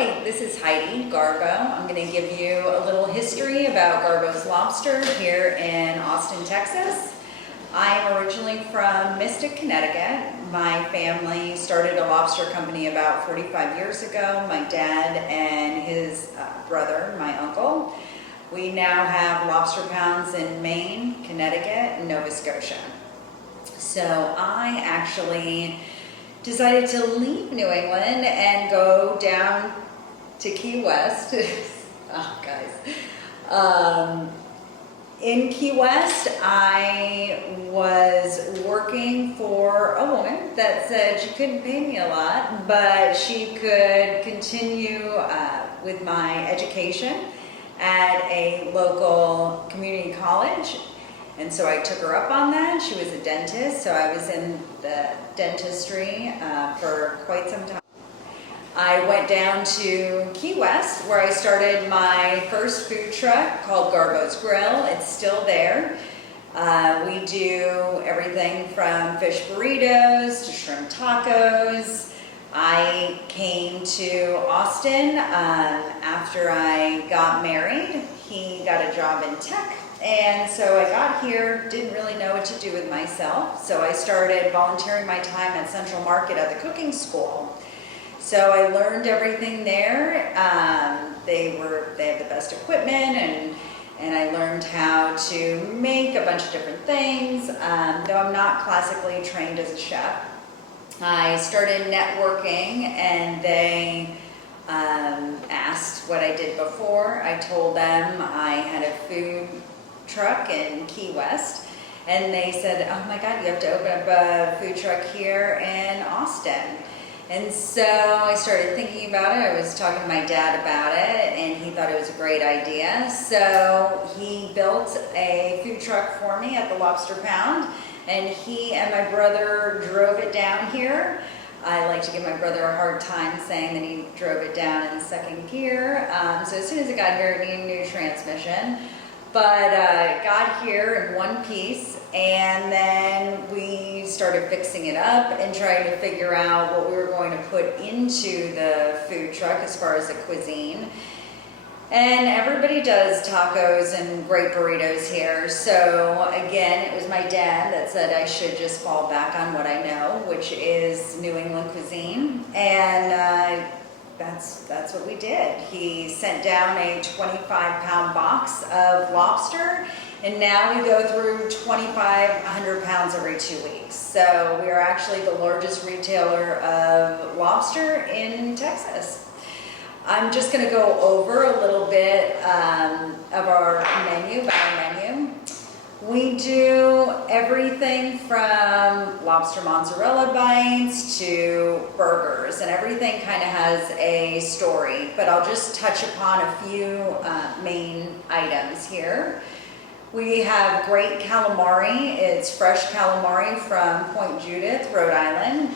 Hi, this is Heidi Garbo. I'm going to give you a little history about Garbo's Lobster here in Austin, Texas. I'm originally from Mystic, Connecticut. My family started a lobster company about 45 years ago. My dad and his brother, my uncle. We now have lobster pounds in Maine, Connecticut, and Nova Scotia. So I actually decided to leave New England and go down to Key West. Oh, guys. In Key West, I was working for a woman that said she couldn't pay me a lot, but she could continue with my education at a local community college. And so I took her up on that. She was a dentist, so I was in the dentistry for quite some time. I went down to Key West where I started my first food truck called Garbo's Grill. It's still there. We do everything from fish burritos to shrimp tacos. I came to Austin after I got married. He got a job in tech. And so I got here, didn't really know what to do with myself, so I started volunteering my time at Central Market at the cooking school. So I learned everything there. They have the best equipment, and I learned how to make a bunch of different things, though I'm not classically trained as a chef. I started networking, and they asked what I did before. I told them I had a food truck in Key West, and they said, oh my God, you have to open up a food truck here in Austin. And so I started thinking about it. I was talking to my dad about it, and he thought it was a great idea. So he built a food truck for me at the Lobster Pound, and he and my brother drove it down here. I like to give my brother a hard time saying that he drove it down in second gear. So as soon as it got here, it needed a new transmission. But got here in one piece, and then we started fixing it up and trying to figure out what we were going to put into the food truck as far as the cuisine. And everybody does tacos and great burritos here. So again, it was my dad that said I should just fall back on what I know, which is New England cuisine. And that's what we did. He sent down a 25-pound box of lobster, and now we go through 2,500 pounds every 2 weeks. So we are actually the largest retailer of lobster in Texas. I'm just going to go over a little bit of our menu, We do everything from lobster mozzarella bites to burgers, and everything kind of has a story, but I'll just touch upon a few main items here. We have great calamari. It's fresh calamari from Point Judith, Rhode Island,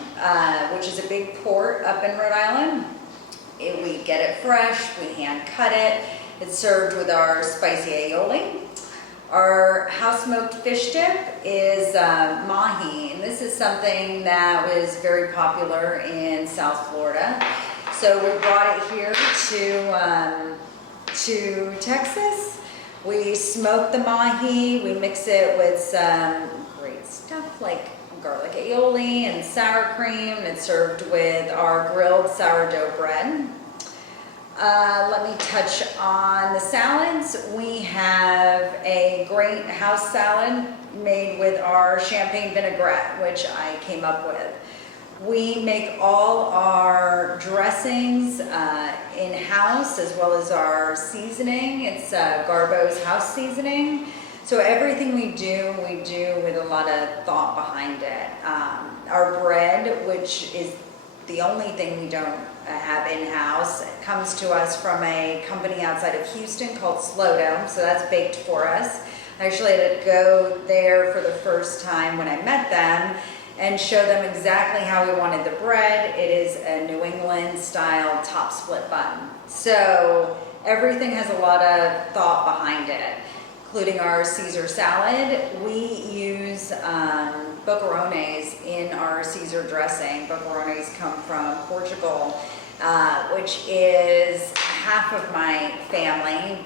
which is a big port up in Rhode Island. We get it fresh, we hand cut it. It's served with our spicy aioli. Our house-smoked fish dip is mahi, and this is something that was very popular in South Florida. So we brought it here to Texas. We smoke the mahi, we mix it with some great stuff like garlic aioli and sour cream. It's served with our grilled sourdough bread. Let me touch on the salads. We have a great house salad made with our champagne vinaigrette, which I came up with. We make all our dressings in-house, as well as our seasoning. It's Garbo's house seasoning. So everything we do with a lot of thought behind it. Our bread, which is the only thing we don't have in-house, comes to us from a company outside of Houston called Slow Dome, so that's baked for us. I actually had to go there for the first time when I met them and show them exactly how we wanted the bread. It is a New England style top split bun. So everything has a lot of thought behind it, including our Caesar salad. We use boquerones in our Caesar dressing. Boquerones come from Portugal. which is half of my family.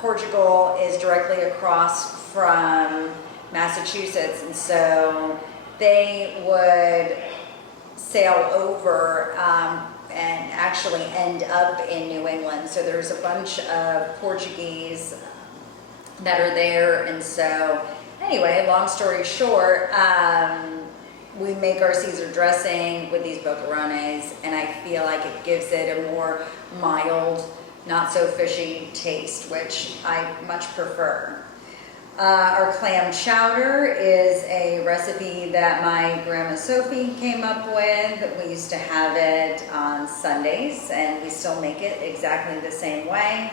Portugal is directly across from Massachusetts, and so they would sail over and actually end up in New England. So there's a bunch of Portuguese that are there, and so anyway, long story short, we make our Caesar dressing with these boquerones, and I feel like it gives it a more mild, not so fishy taste, which I much prefer. Our clam chowder is a recipe that my grandma Sophie came up with. We used to have it on Sundays, and we still make it exactly the same way.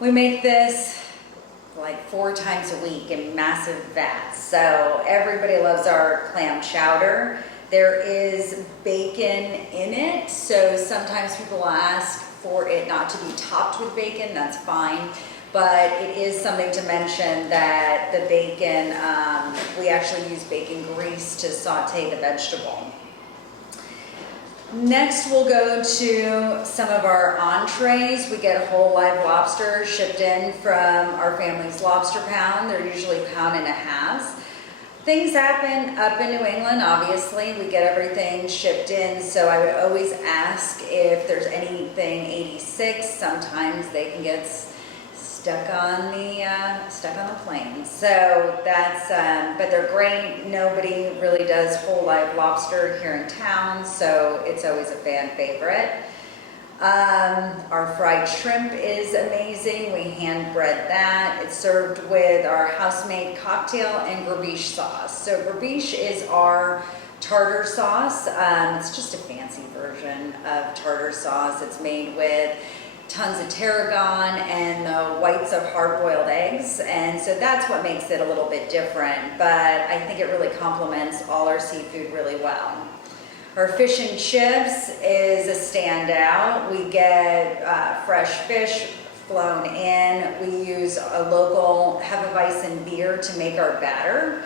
We make this like 4 times a week in massive vats. So everybody loves our clam chowder. There is bacon in it, so sometimes people ask for it not to be topped with bacon. That's fine. But it is something to mention that the bacon, we actually use bacon grease to saute the vegetable. Next, we'll go to some of our entrees. We get whole live lobster shipped in from our family's lobster pound. They're usually 1.5 pounds. Things happen up in New England, obviously. We get everything shipped in, so I would always ask if there's anything 86. Sometimes they can get stuck on the plane. So that's, but they're great. Nobody really does whole live lobster here in town, so it's always a fan favorite. Our fried shrimp is amazing. We hand bread that. It's served with our house-made cocktail and graviche sauce. So graviche is our tartar sauce. It's just a fancy version of tartar sauce. It's made with tons of tarragon and the whites of hard-boiled eggs, and so that's what makes it a little bit different, but I think it really complements all our seafood really well. Our fish and chips is a standout. We get fresh fish flown in. We use a local Hefeweizen beer to make our batter.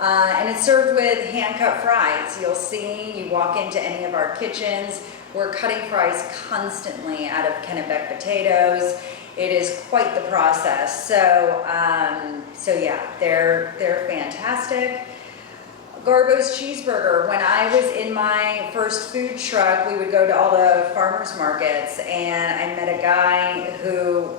And it's served with hand-cut fries. You'll see, you walk into any of our kitchens, we're cutting fries constantly out of Kennebec potatoes. It is quite the process. So yeah, they're fantastic. Garbo's cheeseburger. When I was in my first food truck, we would go to all the farmers markets, and I met a guy who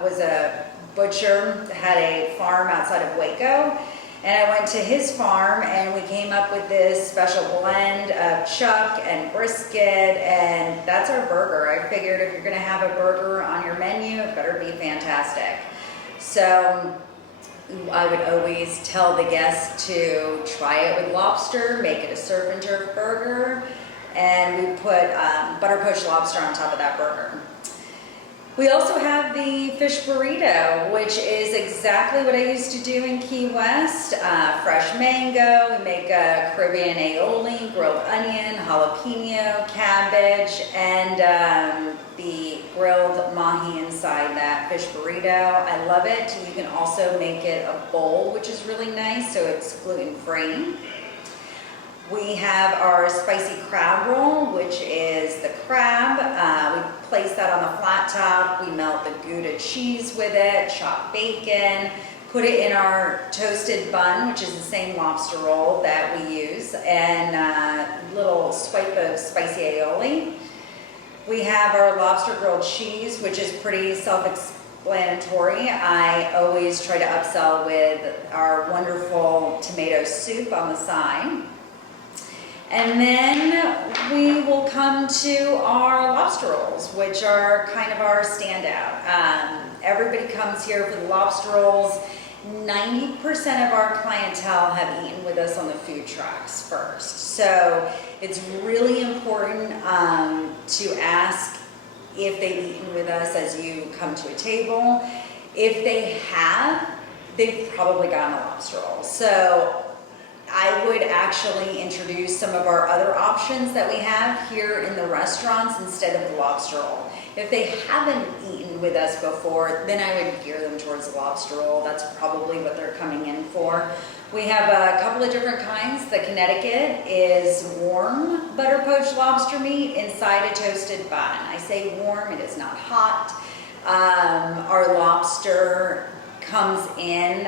was a butcher, had a farm outside of Waco. And I went to his farm, and we came up with this special blend of chuck and brisket, and that's our burger. I figured if you're gonna have a burger on your menu, it better be fantastic. So I would always tell the guests to try it with lobster, make it a surf and turf burger, and we put butter poached lobster on top of that burger. We also have the fish burrito, which is exactly what I used to do in Key West. Fresh mango, we make a Caribbean aioli, grilled onion, jalapeno, cabbage, and the grilled mahi inside that fish burrito. I love it. You can also make it a bowl, which is really nice, so it's gluten-free. We have our spicy crab roll, which is the crab. We place that on the flat top. We melt the Gouda cheese with it, chop bacon, put it in our toasted bun, which is the same lobster roll that we use, and a little swipe of spicy aioli. We have our lobster grilled cheese, which is pretty self-explanatory. I always try to upsell with our wonderful tomato soup on the side. And then we will come to our lobster rolls, which are kind of our standout. Everybody comes here for the lobster rolls. 90% of our clientele have eaten with us on the food trucks first. So it's really important to ask if they've eaten with us as you come to a table. If they have, they've probably gotten a lobster roll. So I would actually introduce some of our other options that we have here in the restaurants instead of the lobster roll. If they haven't eaten with us before, then I would gear them towards the lobster roll. That's probably what they're coming in for. We have a couple of different kinds. The Connecticut is warm butter poached lobster meat inside a toasted bun. I say warm, it is not hot. Our lobster comes in,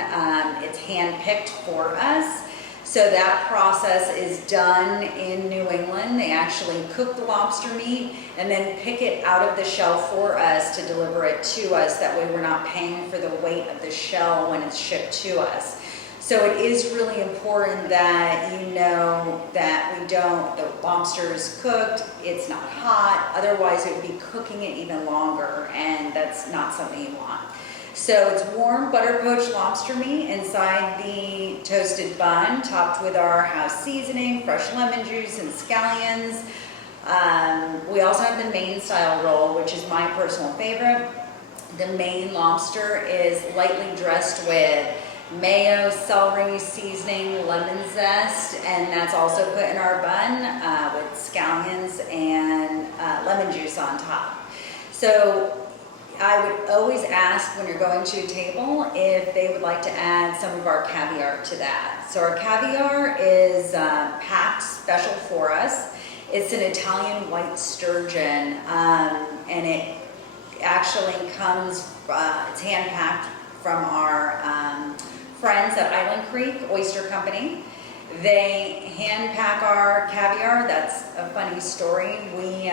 it's hand-picked for us. So that process is done in New England. They actually cook the lobster meat and then pick it out of the shell for us to deliver it to us. That way we're not paying for the weight of the shell when it's shipped to us. So it is really important that you know that the lobster is cooked, it's not hot, otherwise it would be cooking it even longer, and that's not something you want. So it's warm butter poached lobster meat inside the toasted bun, topped with our house seasoning, fresh lemon juice, and scallions. We also have the Maine style roll, which is my personal favorite. The Maine lobster is lightly dressed with mayo, celery seasoning, lemon zest, and that's also put in our bun with scallions and lemon juice on top. So I would always ask when you're going to a table if they would like to add some of our caviar to that. So our caviar is packed special for us. It's an Italian white sturgeon, and it actually comes, it's hand-packed from our friends at Island Creek Oyster Company. They hand pack our caviar. That's a funny story. We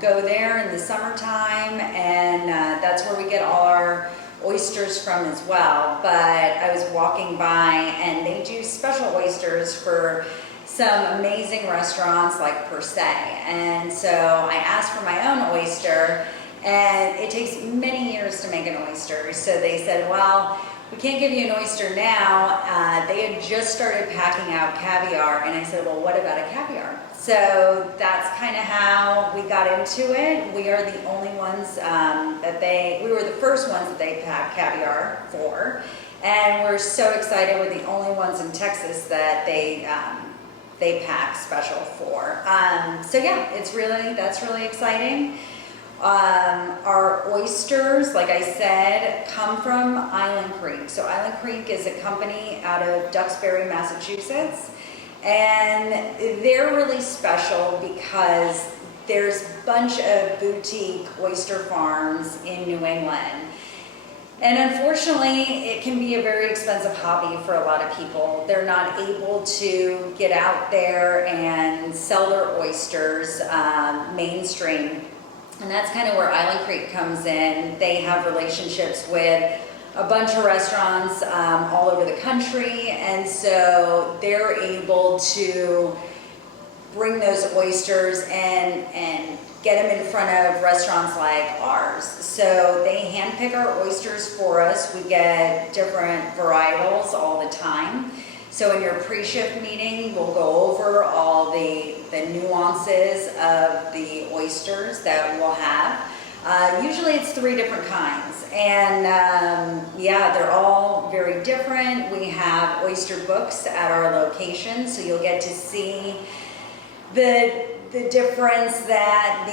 go there in the summertime, and that's where we get all our oysters from as well. But I was walking by, and they do special oysters for some amazing restaurants like Per Se. And so I asked for my own oyster, and it takes many years to make an oyster. So they said, well, we can't give you an oyster now. They had just started packing out caviar, and I said, well, what about a caviar? So that's kind of how we got into it. We are the only ones we were the first ones that they packed caviar for, and we're so excited. We're the only ones in Texas that they pack special for. So yeah, that's really exciting. Our oysters, like I said, come from Island Creek. So Island Creek is a company out of Duxbury, Massachusetts, and they're really special because there's a bunch of boutique oyster farms in New England. And unfortunately, it can be a very expensive hobby for a lot of people. They're not able to get out there and sell their oysters mainstream. And that's kind of where Island Creek comes in. They have relationships with a bunch of restaurants all over the country, and so they're able to bring those oysters and get them in front of restaurants like ours. So they handpick our oysters for us. We get different varietals all the time. So in your pre-shift meeting, we'll go over all the nuances of the oysters that we'll have. Usually it's 3 different kinds, and yeah, they're all very different. We have oyster books at our location, so you'll get to see the difference that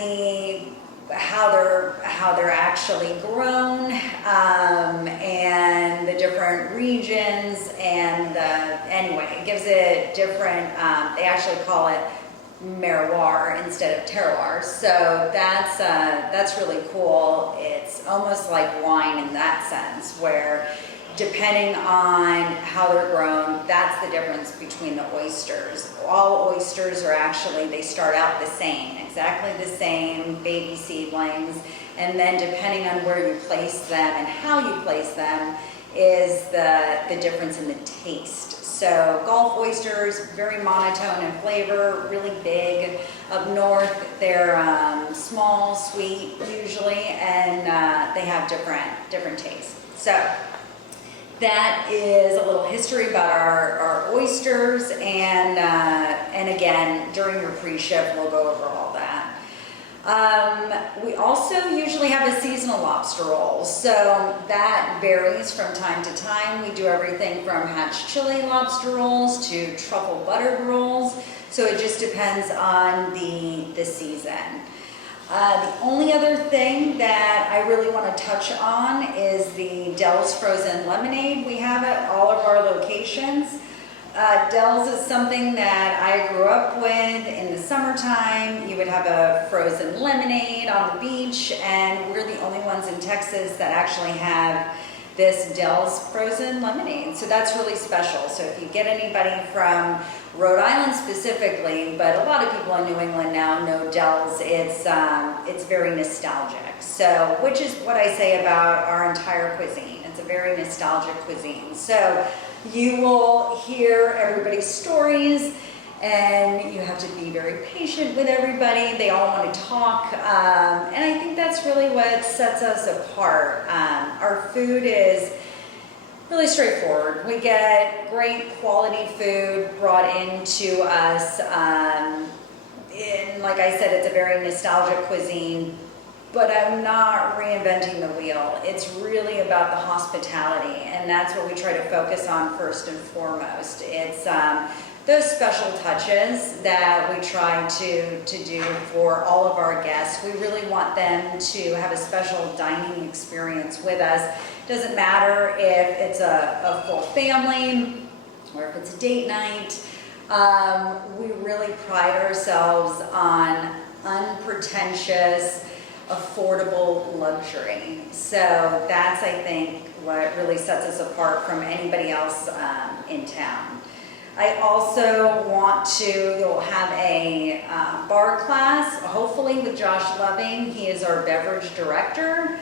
how they're actually grown, and the different regions, and anyway, it gives it different, they actually call it terroir instead of terroir. So that's really cool. It's almost like wine in that sense, where depending on how they're grown, that's the difference between the oysters. All oysters are actually, they start out the same, exactly the same, baby seedlings, and then depending on where you place them and how you place them is the difference in the taste. So Gulf oysters, very monotone in flavor, really big. Up north, they're small, sweet usually, and they have different tastes. So that is a little history about our oysters, and again, during your pre-shift, we'll go over all that. We also usually have a seasonal lobster roll, so that varies from time to time. We do everything from hatch chili lobster rolls to truffle buttered rolls, so it just depends on the season. The only other thing that I really want to touch on is the Del's frozen lemonade we have at all of our locations. Del's is something that I grew up with. In the summertime, you would have a frozen lemonade on the beach, and we're the only ones in Texas that actually have this Del's frozen lemonade. So that's really special. So if you get anybody from Rhode Island specifically, but a lot of people in New England now know Del's, it's very nostalgic. So, which is what I say about our entire cuisine. It's a very nostalgic cuisine. So you will hear everybody's stories, and you have to be very patient with everybody. They all want to talk, and I think that's really what sets us apart. Our food is really straightforward. We get great quality food brought into us. And like I said, it's a very nostalgic cuisine, but I'm not reinventing the wheel. It's really about the hospitality, and that's what we try to focus on first and foremost. It's those special touches that we try to do for all of our guests. We really want them to have a special dining experience with us. Doesn't matter if it's a full family or if it's a date night. We really pride ourselves on unpretentious, affordable luxury. So that's, I think, what really sets us apart from anybody else in town. I also want to, you'll have a bar class, hopefully with Josh Loving. He is our beverage director.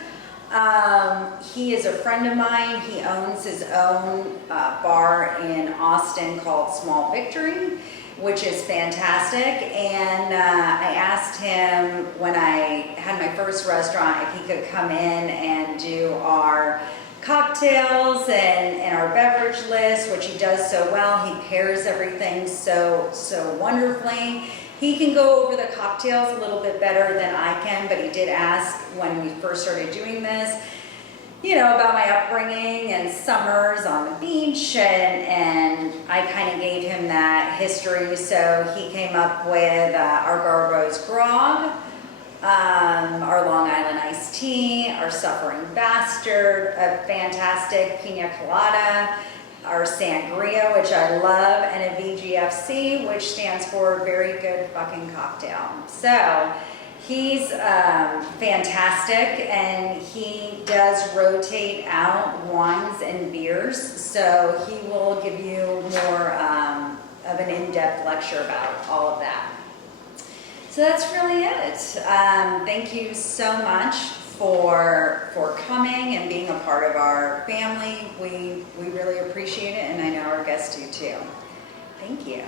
He is a friend of mine. He owns his own bar in Austin called Small Victory, which is fantastic. And I asked him when I had my first restaurant if he could come in and do our cocktails and our beverage list, which he does so well. He pairs everything so wonderfully. He can go over the cocktails a little bit better than I can, but he did ask when we first started doing this, you know, about my upbringing and summers on the beach, and I kind of gave him that history. So he came up with our Garbo's Grog, our Long Island iced tea, our Suffering Bastard, a fantastic pina colada, our sangria, which I love, and a VGFC, which stands for Very Good Fucking Cocktail. So he's fantastic, and he does rotate out wines and beers, so he will give you more of an in-depth lecture about all of that. So that's really it. Thank you so much for coming and being a part of our family. We really appreciate it, and I know our guests do too. Thank you.